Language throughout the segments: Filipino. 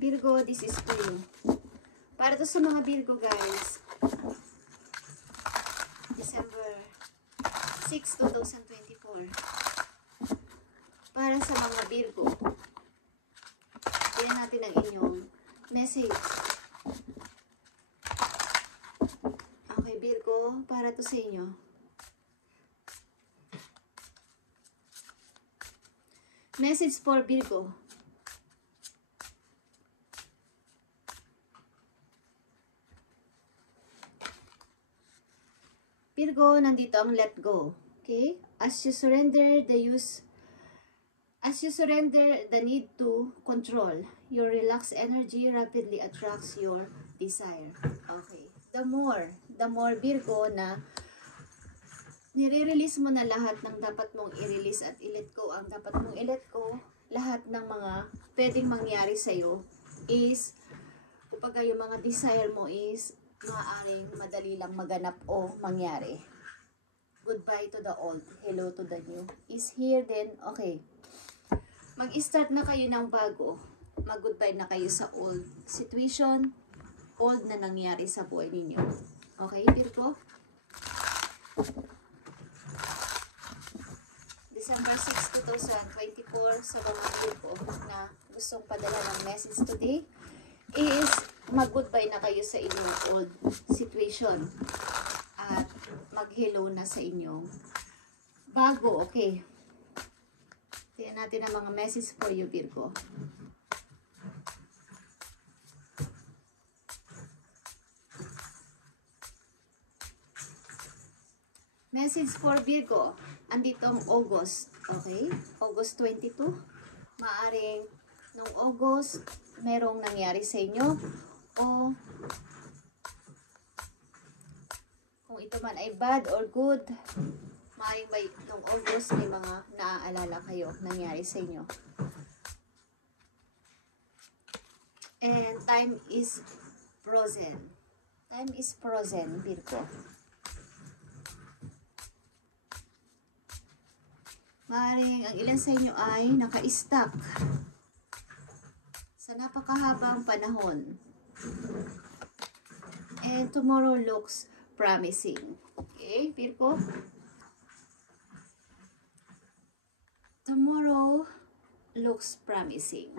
Virgo, this is for you. Para to sa mga Virgo, guys. December 6, 2024. Para sa mga Virgo. Tingnan natin ang inyong message. Okay, Virgo, para to sa inyo. Message for Virgo. Virgo, nandito ang let go. Okay? As you surrender the need to control, your relaxed energy rapidly attracts your desire. Okay. The more Virgo na nire-release mo na lahat ng dapat mong i-release at i-let go. Ang dapat mong i-let go, lahat ng mga pwedeng mangyari sa'yo is, kapag yung mga desire mo is, maaaring madali lang maganap o mangyari. Goodbye to the old, hello to the new. Is here then, okay. Mag-start na kayo ng bago. Mag-goodbye na kayo sa old situation, old na nangyari sa buhay ninyo. Okay, Virgo? December 6, 2024, sa mga Virgo na gustong padala ng message today is mag-goodbye na kayo sa inyong old situation at mag-hello na sa inyong bago. Okay. Tingnan natin ang mga message for you, Virgo. Message for Virgo. Andito ang August. Okay? August 22. Maaring nung August, merong nangyari sa inyo o kung ito man ay bad or good, maaaring may nung August may mga naaalala kayo nangyari sa inyo. And time is frozen. Time is frozen, Virgo. Maaaring ang ilan sa inyo ay naka-stuck sa napakahabang panahon. And tomorrow looks promising. Okay, Virgo? Tomorrow looks promising.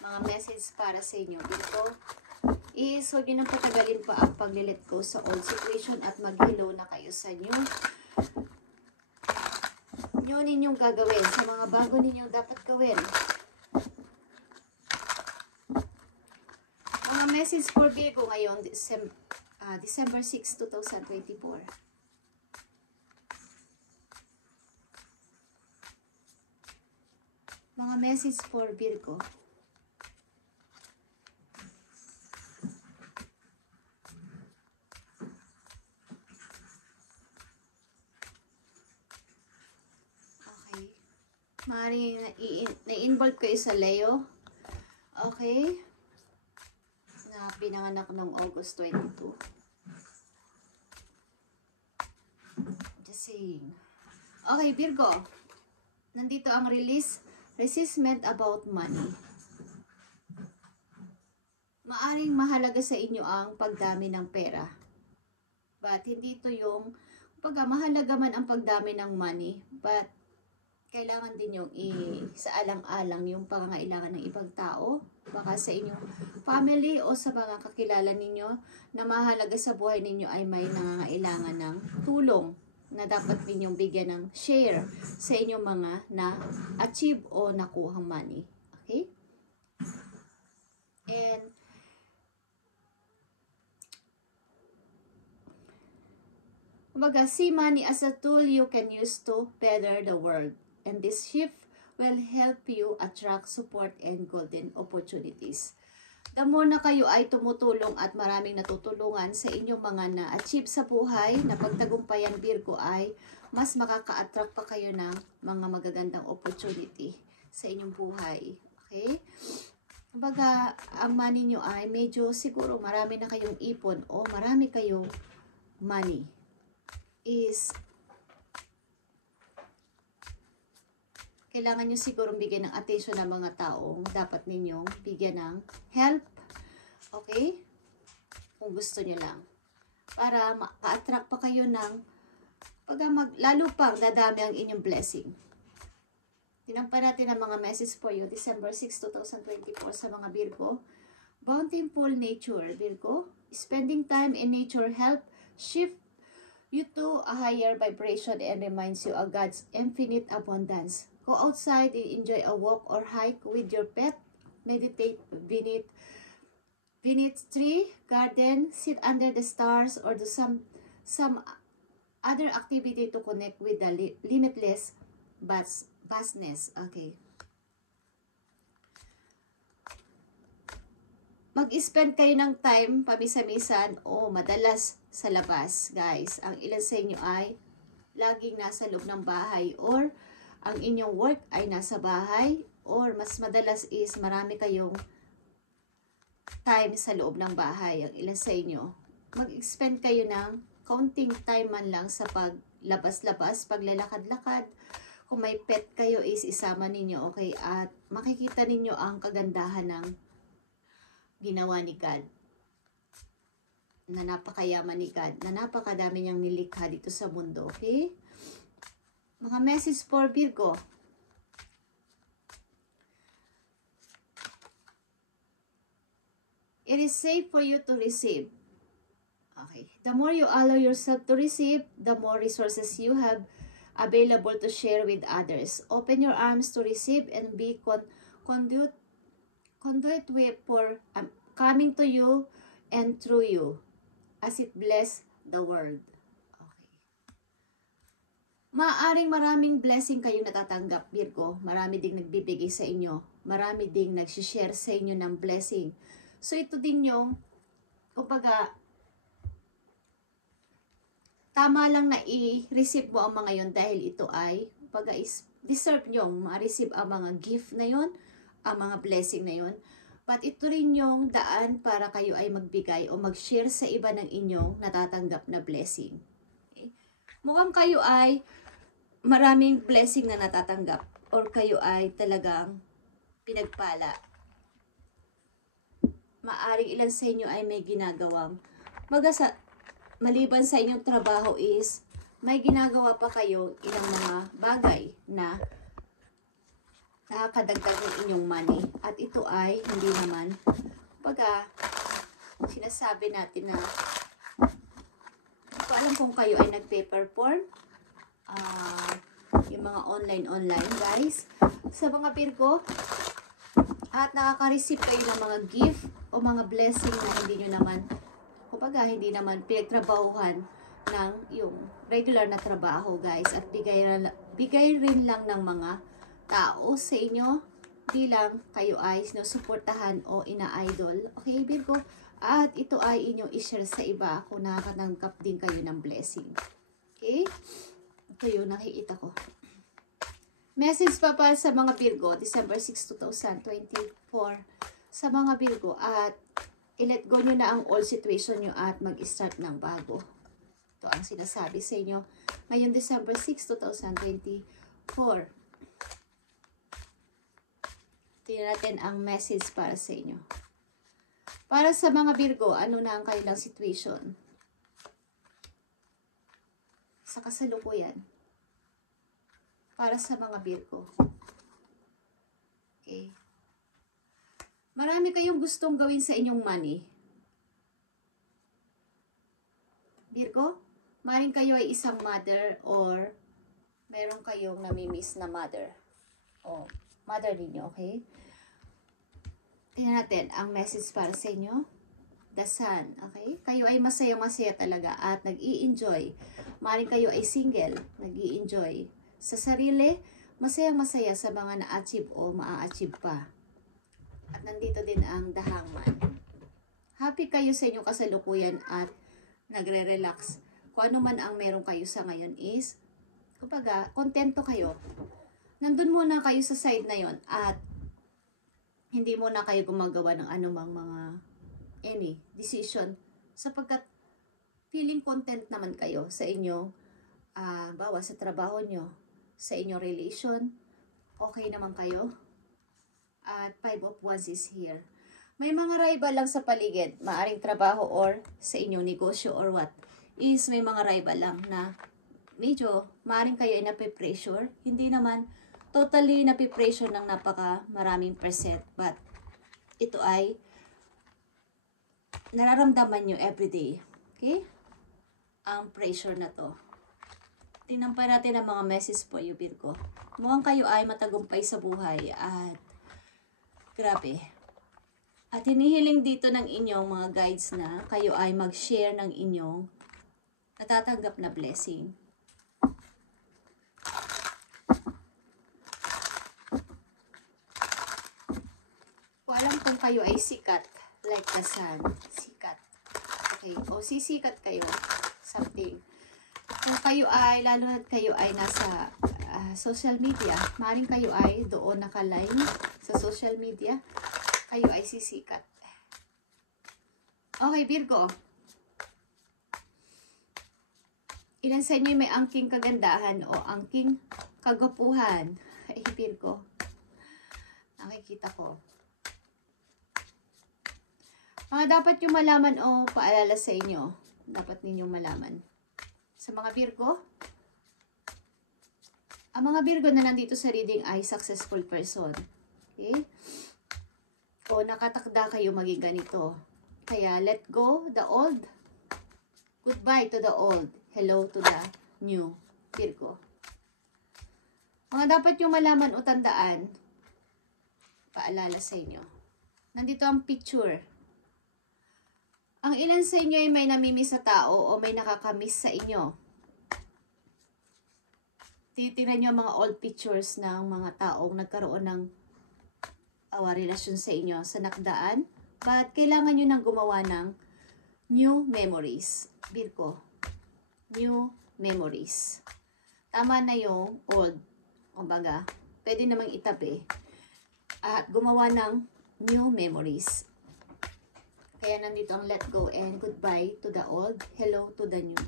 Mga message para sa inyo, Virgo, is huwag nyo nang patagalin pa ang pag-let go sa old situation at mag-hello na kayo sa new ninyong gagawin, sa mga bago ninyong dapat gawin. Mga message for Virgo ngayon, December 6, 2024. Mga message for Virgo. Maaaring na-involve kayo sa Leo. Okay? Na pinanganak noong August 22. Just saying. Okay, Virgo. Nandito ang resistment about money. Maaaring mahalaga sa inyo ang pagdami ng pera. But hindi ito yung, mahalaga man ang pagdami ng money, but kailangan din yung sa alang-alang yung pangangailangan ng ibang tao, baka sa inyong family o sa mga kakilala ninyo na mahalaga sa buhay ninyo ay may nangangailangan ng tulong na dapat ninyong bigyan ng share sa inyong mga na-achieve o nakuhang money. Okay? And kumbaga, see money as a tool you can use to better the world. And this shift will help you attract support and golden opportunities. The more na kayo ay tumutulong at maraming natutulungan sa inyong mga na-achieve sa buhay, na pagtagumpayan, Virgo, ay mas makaka-attract pa kayo ng mga magagandang opportunity sa inyong buhay. Okay? Kumbaga, ang money nyo ay medyo siguro marami na kayong ipon o marami kayong money. Is kailangan nyo siguro bigyan ng attention ng mga taong dapat ninyong bigyan ng help. Okay? Kung gusto nyo lang. Para maka-attract pa kayo ng lalo pang dadami ang inyong blessing. Tinampan natin ang mga message for you, December 6, 2024 sa mga Virgo. Bountiful nature, Virgo. Spending time in nature help shift you to a higher vibration and reminds you of God's infinite abundance. Go outside and enjoy a walk or hike with your pet. Meditate beneath tree, garden, sit under the stars, or do some other activity to connect with the limitless vastness. Okay. Mag-spend kayo ng time pamisa-misan o madalas sa labas, guys. Ang ilan sa inyo ay laging nasa loob ng bahay or ang inyong work ay nasa bahay or mas madalas is marami kayong time sa loob ng bahay. Ang ilan sa inyo, mag-spend kayo ng counting time man lang sa paglabas-labas, paglalakad-lakad. Kung may pet kayo is isama ninyo, okay? At makikita ninyo ang kagandahan ng ginawa ni God. Na napakayaman ni God. Na napakadami niyang nilikha dito sa mundo, okay? Mga message for Virgo. It is safe for you to receive. Okay. The more you allow yourself to receive, the more resources you have available to share with others. Open your arms to receive and be conduit way for coming to you and through you as it bless the world. Okay. Maaring maraming blessing kayong natatanggap, Virgo. Marami ding nagbibigay sa inyo. Marami ding nagsishare sa inyo ng blessing. So ito din yung, kumbaga, tama lang na i-receive mo ang mga yon dahil ito ay, kumbaga, deserve nyo ma-receive ang mga gift na yon, ang mga blessing na yon. But ito rin yung daan para kayo ay magbigay o mag-share sa iba ng inyong natatanggap na blessing. Okay? Mukhang kayo ay maraming blessing na natatanggap or kayo ay talagang pinagpala. Maaring ilan sa inyo ay may ginagawang maliban sa inyong trabaho is may ginagawa pa kayo ilang mga bagay na nakakadagdag ng inyong money. At ito ay hindi naman, baga, sinasabi natin na, hindi ko alam kung kayo ay nagpe-perform, yung mga online, guys, sa mga Virgo, at nakaka-receive kayo ng mga gift o mga blessing na hindi nyo naman, kumbaga, hindi naman pinagtrabahuhan ng yung regular na trabaho, guys, at bigay rin lang ng mga tao sa inyo bilang kayo ay sinusuportahan o ina-idol. Okay, Virgo? At ito ay inyong i-share sa iba kung nakakatanggap din kayo ng blessing. Okay? Ito yung nakikita ko. Message pa para sa mga Virgo, December 6, 2024. Sa mga Virgo, at i-let go nyo na ang old situation nyo at mag-start ng bago. Ito ang sinasabi sa inyo ngayon December 6, 2024. Tingnan natin ang message para sa inyo. Para sa mga Virgo, ano na ang kanilang situation? Sa kasalukuyan. Para sa mga Virgo. Okay. Marami kayong gustong gawin sa inyong money. Virgo, maring kayo ay isang mother or meron kayong namimiss na mother. O mother ninyo, okay? Tingnan natin ang message para sa inyo. The Sun, okay? Kayo ay masaya-masaya talaga at nag-i-enjoy. Maring kayo ay single, nag-i-enjoy sa sarili, masayang-masaya sa mga na-achieve o maa-achieve pa. At nandito din ang The Hangman. Happy kayo sa inyong kasalukuyan at nagre-relax. Kung ano man ang meron kayo sa ngayon is, kumbaga, kontento kayo. Nandun muna kayo sa side na yon at hindi muna kayo gumagawa ng anumang mga decision sapagkat feeling content naman kayo sa inyong bawa sa trabaho nyo, sa inyong relation, Okay naman kayo. At 5 of Wands is here. May mga rival lang sa paligid, maaring trabaho or sa inyong negosyo or what, is may mga rival lang na medyo maaring kayo ay napipressure. Hindi naman totally napipressure ng napaka maraming percent, but ito ay nararamdaman nyo everyday. Okay? Ang pressure na to. Tingnan pa natin ang mga message po, you Virgo. Mukhang kayo ay matagumpay sa buhay at grabe. At hinihiling dito ng inyong mga guides na kayo ay mag-share ng inyong natatanggap na blessing. Kung alam kung kayo ay sikat, like the sun, sikat. Okay, o sisikat kayo, something. Kung kayo ay, lalo na kayo ay nasa social media, maaaring kayo ay doon naka-line sa social media, kayo ay sisikat. Okay, Virgo. Ilan sa inyo may angking kagandahan o angking kagapuhan? Ay, Virgo. Nakikita ko. Mga dapat yung malaman o paalala sa inyo. Dapat ninyong malaman. Sa mga Virgo, ang mga Virgo na nandito sa reading ay successful person. Okay? O nakatakda kayo maging ganito. Kaya let go the old. Goodbye to the old. Hello to the new. Virgo. Mga dapat yung malaman o tandaan, paalala sa inyo. Nandito ang picture. Ang ilan sa inyo ay may namimiss sa tao o may nakakamiss sa inyo. Titignan nyo mga old pictures ng mga taong nagkaroon ng relasyon sa inyo sa nakdaan. But kailangan nyo nang gumawa ng new memories. Virgo. New memories. Tama na yung old. Kumbaga, pwede namang itabi. At gumawa ng new memories. Kaya nandito ang let go and goodbye to the old, hello to the new.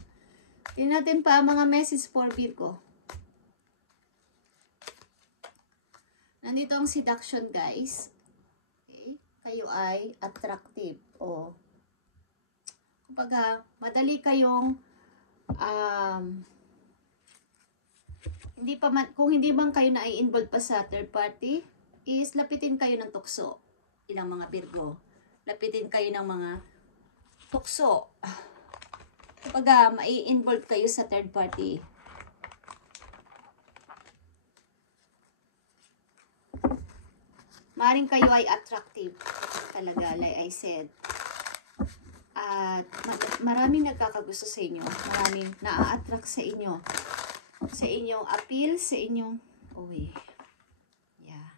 Tingnan natin pa mga message for Virgo. Nandito ang seduction, guys. Okay? Kayo ay attractive o kumbaga, madali kayong kung hindi man kayo na i-involve pa sa third party, is lapitin kayo ng tukso. Ilang mga Virgo. Lapitin kayo ng mga tukso. Kapag mai-involve kayo sa third party. Maring kayo ay attractive. Talaga, like I said. At maraming nagkakagusto sa inyo. Maraming na-attract sa inyo. Sa inyong appeal, sa inyong... Uy. Yeah.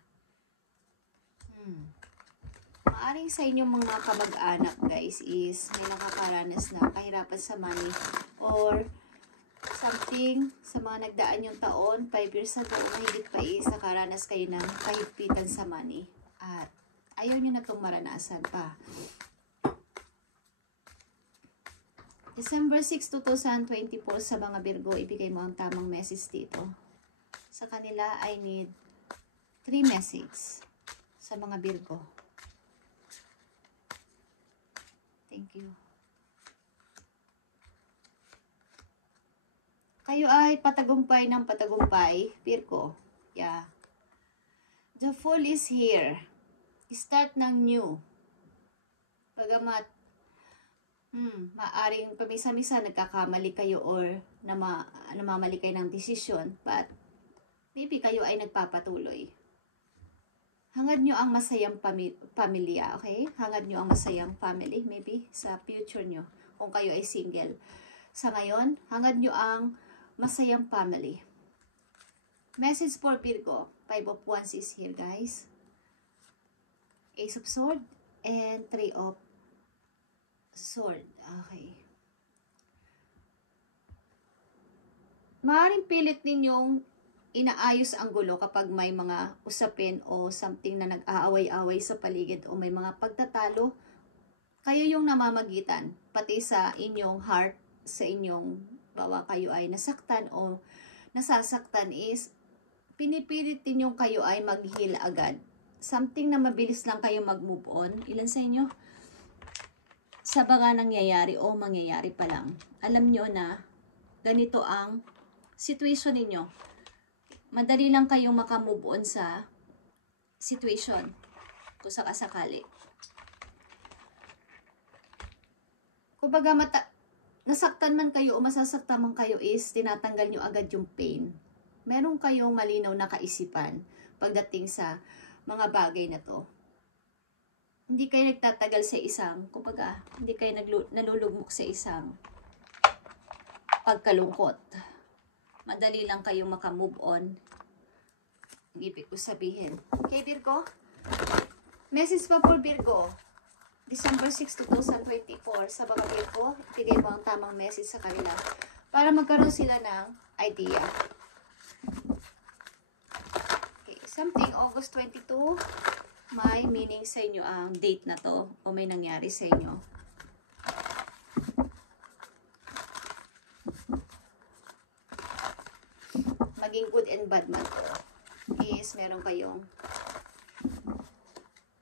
Maaring sa inyong mga kamag-anak, guys, is may nakakaranas na kahirapan sa money or something sa mga nagdaan yung taon, 5 years ago, mahigit pa is nakaranas kayo ng kahigpitan sa money at ayaw nyo na itong maranasan pa. December 6, 2024 sa mga Virgo, ibigay mo ang tamang message dito. Sa kanila, I need 3 messages sa mga Virgo. Thank you. Kayo ay patagumpay ng patagumpay, Virgo. Yeah. The Fool is here. Start ng new. Pagamat, maaring pamisa-misa nagkakamali kayo or namamali kayo ng desisyon, but maybe kayo ay nagpapatuloy. Hangad nyo ang masayang pamilya, okay? Hangad nyo ang masayang family, maybe, sa future nyo, kung kayo ay single. Sa ngayon, hangad nyo ang masayang family. Message for Virgo. 5 of Wands is here, guys. Ace of Sword and 3 of Sword. Okay. Maaaring pilit ninyong inaayos ang gulo kapag may mga usapin o something na nag-aaway-away sa paligid o may mga pagtatalo, kayo yung namamagitan, pati sa inyong heart, sa inyong bawa kayo ay nasaktan o nasasaktan is pinipilit ninyong kayo ay mag-heal agad. Something na mabilis lang kayo mag-move on. Ilan sa inyo? Sa mga nangyayari o mangyayari pa lang. Alam nyo na ganito ang situation ninyo. Madali lang kayong makamove on sa situation kung sakasakali. Kumbaga nasaktan man kayo o masasaktan man kayo is tinatanggal nyo agad yung pain. Meron kayong malinaw na kaisipan pagdating sa mga bagay na to. Hindi kayo nagtatagal sa isang, kumbaga, hindi kayo nalulugmok sa isang pagkalungkot. Madali lang kayong makamove on. Ang ibig ko sabihin. Okay, Virgo? Message pa for Virgo. December 6, 2024. Sa mga Virgo, ibigay mo ang tamang message sa kanila para magkaroon sila ng idea. Okay, something August 22, may meaning sa inyo ang date na to o may nangyari sa inyo. Maging good and bad man to is meron kayong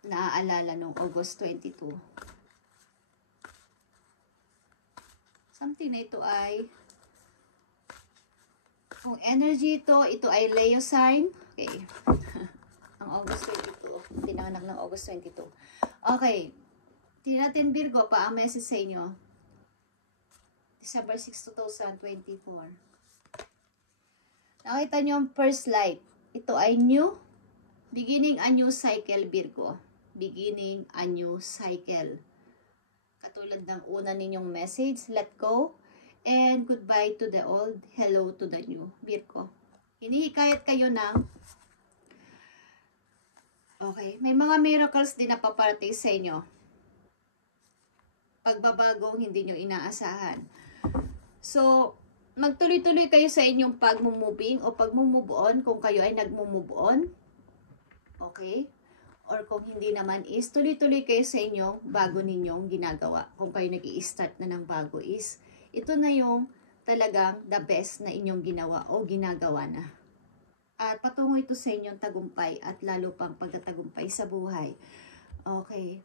naaalala nung August 22. Something na ito ay kung energy ito ay Leo sign. Okay. Ang August 22. Pinanganak ng August 22. Okay. Tingnan natin Virgo pa ang message sa inyo. December 6, 2024. Nakita nyo ang first light. Ito ay new. Beginning a new cycle, Virgo. Beginning a new cycle. Katulad ng una ninyong message, let go. And goodbye to the old, hello to the new, Virgo. Hinihikayat kayo ng okay, may mga miracles din na paparating sa inyo. Pagbabagong hindi nyo inaasahan. So, magtuloy-tuloy kayo sa inyong pag-moving o pag-move on kung kayo ay nag-move on. Okay? Or kung hindi naman is, tuloy-tuloy kayo sa inyong bago ninyong ginagawa. Kung kayo nag-i-start na ng bago is, ito na yung talagang the best na inyong ginawa o ginagawa na. At patungo ito sa inyong tagumpay at lalo pang pagtatagumpay sa buhay. Okay.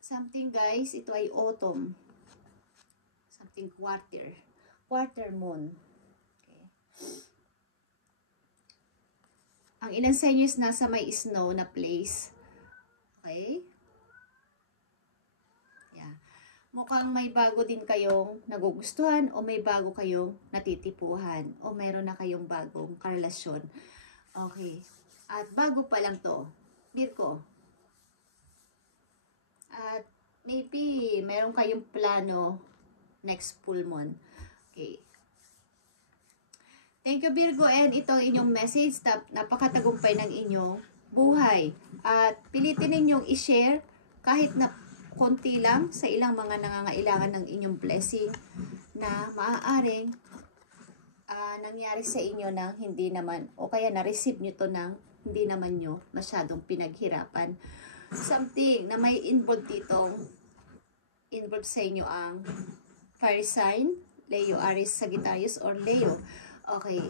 Something guys, ito ay autumn. Something quarter moon. Okay. Ang ilan sa inyo is nasa may snow na place. Okay? Yeah. Mukhang may bago din kayong nagugustuhan o may bago kayong natitipuhan o meron na kayong bagong karelasyon. Okay. At bago pa lang to, Virgo. At maybe meron kayong plano next full moon. Okay. Thank you Virgo, and ito ang inyong message. Napakatagumpay ng inyong buhay. At pilitin ninyong i-share kahit na konti lang sa ilang mga nangangailangan ng inyong blessing na maaaring nangyari sa inyo ng hindi naman o kaya na-receive nyo to ng hindi naman nyo masyadong pinaghirapan. Something na may involved sa inyo ang fire sign, Leo, Aries, Sagittarius, or Leo. Okay,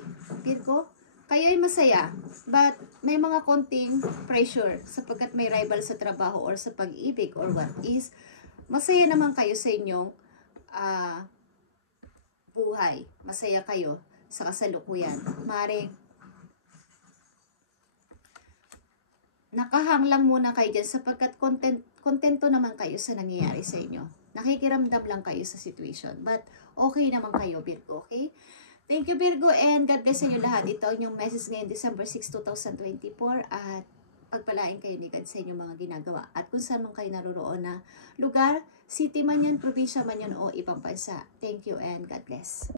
Virgo, kayo ay masaya, but may mga konting pressure sapagkat may rival sa trabaho or sa pag-ibig or what is, masaya naman kayo sa inyong buhay. Masaya kayo sa kasalukuyan. Maring nakahang lang muna kayo dyan sapagkat kontento naman kayo sa nangyayari sa inyo. Nakikiramdam lang kayo sa situation. But okay naman kayo, Virgo, okay? Thank you, Virgo, and God bless sa inyo lahat. Ito yung message ngayon, December 6, 2024, at pagpalain kayo ni God sa inyong mga ginagawa. At kung saan man kayo naroroon na lugar, city man yan, probinsya man yan, o ibang bansa. Thank you, and God bless.